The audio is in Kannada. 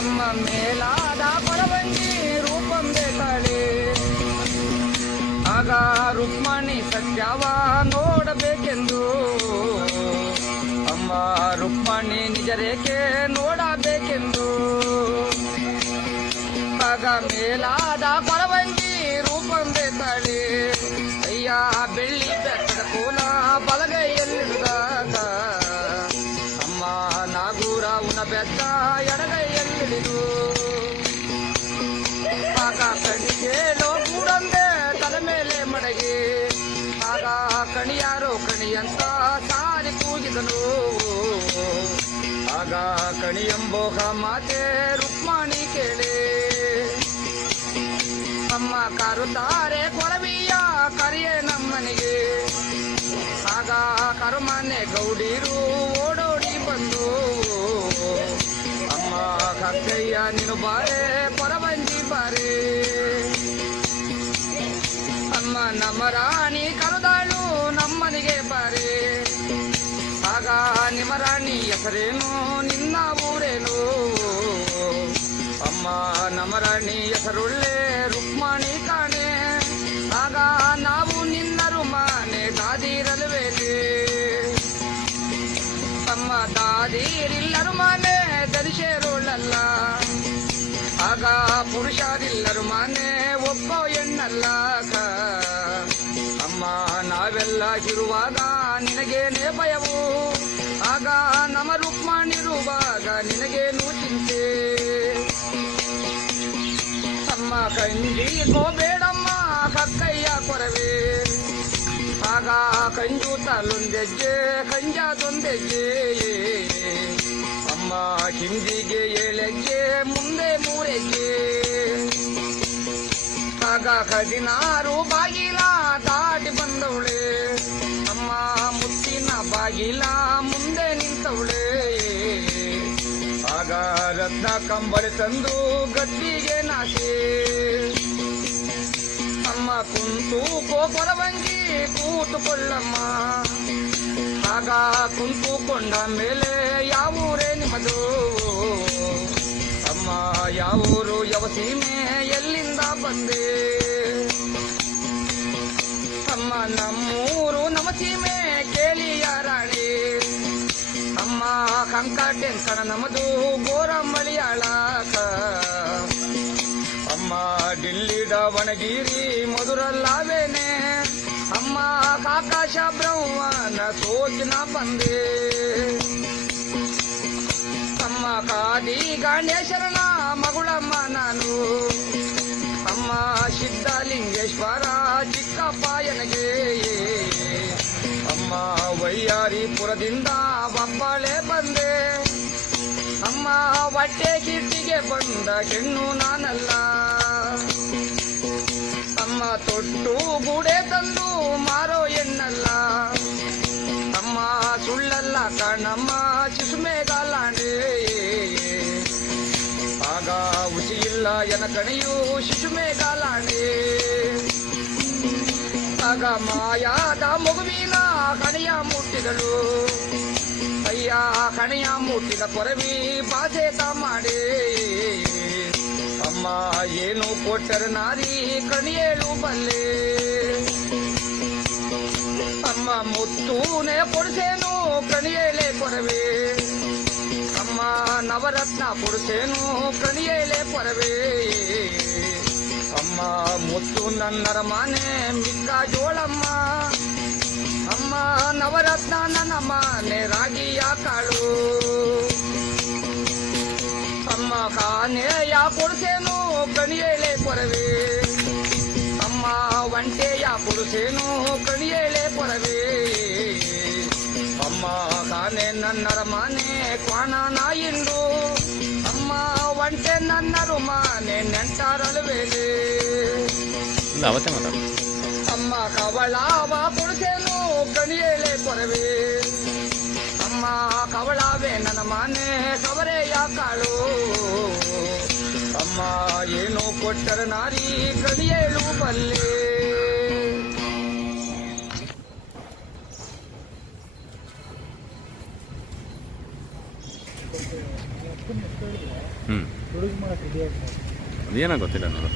ಅಮ್ಮ ಮೇಲಾದ ಕೊರವಂಜಿ ರೂಪಂದೆ ತಾಳೆ ಆಗ ರುಕ್ಮಣಿ ಸತ್ಯವ ನೋಡಬೇಕೆಂದು ಅಮ್ಮ ರುಕ್ಮಣಿ ನಿಜರೇಕೆ ನೋಡಬೇಕೆಂದು ಆಗ ಮೇಲಾದ ಕೊರವಂಜಿ ರೂಪಂದೆ ತಾಳೆ ಅಯ್ಯ ಬೆಳ್ಳಿ ಬೆಟ್ಟದ ಕೋಲ ಬಲಗೈಯಲ್ಲಿರುವಾಗ ಅಮ್ಮ ನಾಗೂರ ಉನ ಬೆತ್ತ ಎಡಗೈಯಲ್ಲಿಡಿದು ಆಗ ಕಣಿಗೇಳೋ ಕೂಡಂದೆ ತಲೆ ಮೇಲೆ ಮಡಗಿ ಆಗ ಕಣಿಯಾರೋ ಕಣಿಯಂತ ಸಾರಿ ಕೂಗಿದನು ಆಗ ಕಣಿಯಂಬೋಗ ಮಾತೆ ರುಕ್ಮಣಿ ಕೇಳೆ ಅಮ್ಮ ಕಾರುತ್ತಾರೆ ಕೊರವಿಯ ಕರಿಯೇ ನಮ್ಮನಿಗೆ ಆಗ ಕರುಮನೆ ಗೌಡೀರು ಓಡೋಡಿ ಬಂದು ಅಮ್ಮ ಕಕ್ಕಯ್ಯ ನೀನು ಬಾರೆ ಕೊರವಂಜಿ ಬಾರೆ ಅಮ್ಮ ನಮ್ಮ ರಾಣಿ ಕರೆದಾಳು ನಮ್ಮನಿಗೆ ಬಾರೆ ಆಗ ನಿಮ್ಮ ರಾಣಿ ಹೆಸರೇನು ನಿನ್ನ ಊರೇನು ಅಮ್ಮ ನಮ್ಮ ರಾಣಿ ಹೆಸರುಳ್ಳೆ ರುಕ್ಮಣಿ ಕಾಣೆ ಆಗ ನಾವು ನಿನ್ನ ರುಮಾನೆ ದಾದಿರಲ್ವೇನೆ ಅಮ್ಮ ದಾದಿರಿಲ್ಲರು ಮಾನೆ ಧರಿಸೇರೋಳಲ್ಲ ಆಗ ಪುರುಷರಿಲ್ಲರು ಮಾನೆ ಒಬ್ಬ ಹೆಣ್ಣಲ್ಲ ಅಮ್ಮ ನಾವೆಲ್ಲ ಇರುವಾಗ ನಿನಗೇನೇ ಭಯವು ಆಗ ನಮ್ಮ ರುಕ್ಮಣಿರುವಾಗ ನಿನಗೇನು ಚಿಂತೆ ಅಮ್ಮ ಕಂಜಿ ಕೋಬೇಡಮ್ಮ ಕಕ್ಕಯ್ಯ ಕೊರವೆ ಆಗ ಕಂಜು ತಲೊಂದೆಜ್ಜೆ ಕಂಜದೊಂದೆಜ್ಜೆ ಅಮ್ಮ ಹಿಂದಿಗೆ 7 ಹೆಜ್ಜೆ ಮುಂದೆ 3 ಹೆಜ್ಜೆ ಆಗ 16 ಬಾಗಿಲ ದಾಟಿ ಬಂದವಳೆ ಅಮ್ಮ ಮುತ್ತಿನ ಬಾಗಿಲ ಮುಂದೆ ನಿಂತವಳೆ ಆಗ ರತ್ನ ಕಂಬಳಿ ತಂದು ಗದ್ದಿಗೆ ನಾಶೆ ಅಮ್ಮ ಕುಂತು ಕೊರವಂಜಿ ಕೂತುಕೊಳ್ಳಮ್ಮ ಆಗ ಕುಂತುಕೊಂಡ ಮೇಲೆ ಯಾವೂರೇ ನಿಮ್ಮದು ಅಮ್ಮ ಯಾವೂರು ಯಾವ ಸೀಮೆ ಎಲ್ಲಿಂದ ಬಂದೆ ಅಮ್ಮ ನಮ್ಮೂರು ನಮ್ಮ ಸೀಮೆ ಕೇಳಿಯ ರಾಣಿ ಅಮ್ಮ ಕಂಕಟೆಂಕಣ ನಮ್ಮದು ಗೋರಮಳಿಯಾಳ ಅಮ್ಮ ಡಿಲ್ಲಿ ದಾವಣಗಿರಿ ಮಧುರಲ್ಲಾವೇನೆ ಅಮ್ಮ ಕಾಕಾಶ ಬ್ರಹ್ಮನ ಸೋಜಿನ ಬಂದೆ ಅಮ್ಮ ಕಾದಿ ಗಣೇಶ್ವರನ ಮಗಳಮ್ಮ ನಾನು ಅಮ್ಮ ಸಿದ್ಧಲಿಂಗೇಶ್ವರ ಚಿಕ್ಕಪ್ಪಾಯನಿಗೆ ಅಮ್ಮ ವೈಯಾರಿಪುರದಿಂದ ಬಬ್ಬಾಳೆ ಬಂದೆ ಅಮ್ಮ ಹೊಟ್ಟೆ ಕೀರ್ತಿಗೆ ಬಂದ ಹೆಣ್ಣು ನಾನಲ್ಲ ಅಮ್ಮ ತೊಟ್ಟು ಗೂಡೆ ತಂದು ಮಾರೋ ಹೆಣ್ಣಲ್ಲ ಅಮ್ಮ ಸುಳ್ಳಲ್ಲ ಕಣ್ಣಮ್ಮ ಶಿಶುಮೇಗಾಲಾಂಡೆ ಆಗ ಉಸಿಯಿಲ್ಲ ಎನ ಕಣಿಯು ಶಿಶುಮೇಗಾಲಾಂಡೆ ಆಗ ಮಾಯಾದ ಮಗುವಿನ ಕಣಿಯ ಮುಟ್ಟಿದಳು ಅಯ್ಯ ಕಣಿಯ ಮುಟ್ಟಿದ ಕೊರವಿ ಬಾಸೇತ ಮಾಡಿ ಅಮ್ಮ ಏನು ಕೊಟ್ಟರೆ ನಾರಿ ಕಣಿಯೇಳು ಬಲ್ಲೆ ಅಮ್ಮ ಮುತ್ತೂನೆ ಕೊಡಿಸೇನು ಕಣಿಯೇಳೆ ಕೊರವೆ ಅಮ್ಮ ನವರತ್ನ ಕೊಡಿಸೇನು ಕಣಿಯೇಳೆ ಕೊರವೆ ಅಮ್ಮ ಮುತ್ತು ನನ್ನರ ಮಾನೆ ಮಿಕ್ಕ ಜೋಳಮ್ಮ ಅಮ್ಮ ನವರತ್ನ ನನ್ನ ಮಾನೆ ರಾಗಿಯ ಕಾಳು ಅಮ್ಮ ಕಾನೆಯ ಕೊಡಿಸೇನು ಕಣಿಯೇಳೆ ಕೊರವೆ ಅಮ್ಮ ಒಂಟೆಯ ಕೊಡಿಸೇನು ಕಣಿಯೇಳೆ ಕೊರವೆ ಅಮ್ಮ ಕಾನೆ ನನ್ನರ ಮಾನೆ ಕ್ವಾಣ ನಾಯಿಂಡು ಅಮ್ಮ ಒಂಟೆ ನನ್ನರು ಮಾನೆ ನೆಂಟರಲ್ವೇಲೆ ಅಮ್ಮ ಕವಳಾವ ಕೊಡಿಸೇನು ಕಣಿಯೇಳೆ ಕೊರವೆ ಅಮ್ಮ ಕವಳಾವೆ ನನ್ನ ಮಾನೆ ಕವರೆಯ ಕಾಳು ಅಮ್ಮ ಏನು ಕೊಟ್ಟರೆ ನಾರಿ ಕಣಿಯೇಳು ಬಲ್ಲೆ Gracias. ಹ್ಞೂ ಪ್ರೊಡ್ಯೂಸ್ ಮಾಡೋಕ್ಕೆ ರೆಡಿ ಆಗ್ತಾರೆ. ಅದೇನೋ ಗೊತ್ತಿಲ್ಲ ನೋಡು.